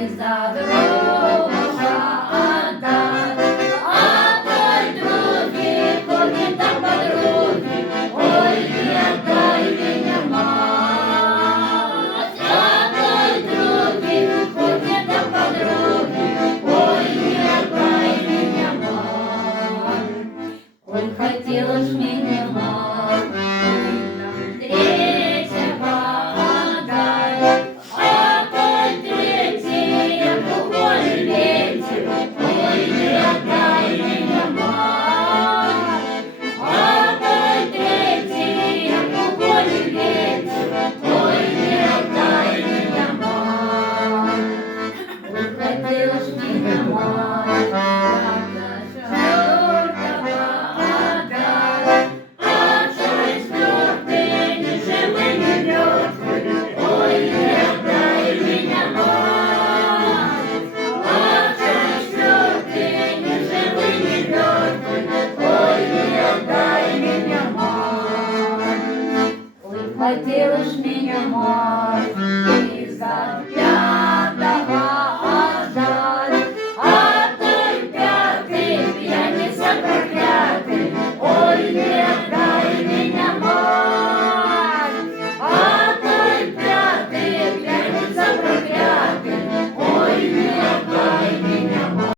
и за друга отдать. А той другий ходит до подруги, ой, не отдай меня, мать. А той другий ходит до подруги, ой, не отдай меня, мать. Ой, хотела ж меня, мать, третьего отдать. А той третий алкоголь ветер, ой, не отдай меня, мать. А той третий алкоголь ветер, ой, не отдай меня, мать. Ой, хотела ж меня, мать, чёртова отдать. А четвертый ни живый, ни мертвый, ой, не отдай меня, мать. А четвертый ни живый, ни мертвый, ой, не отдай меня, мать. Ой, хотела ж меня, мать, и за